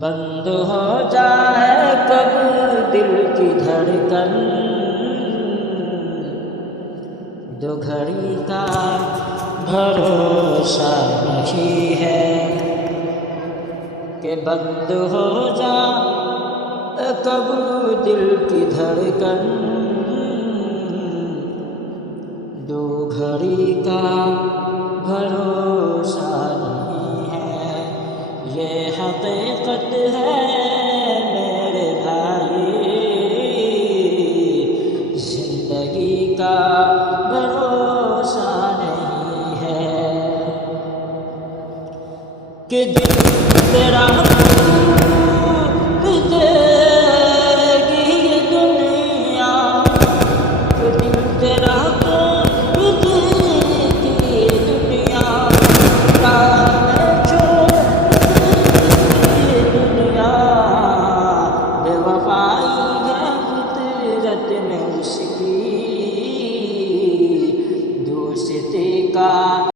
بند ہو جائے کب دل کی دھڑکن، دو گھڑی کا بھروسہ نہیں ہے کہ بند ہو جائے کب دل کی دھڑکن، دو گھڑی کا بھروسہ نہیں ہے۔ یہ حقیقت ہے میرے بھائی، زندگی کا بھروسہ نہیں ہے کہ دل تیرا دے گی یہ دنیا، کہ دل تیرا دے گی یہ دنیا، راہ میں چھوڑ یہ دنیا، بے وفائی ہے فطرت میں اس کی، دوستی کا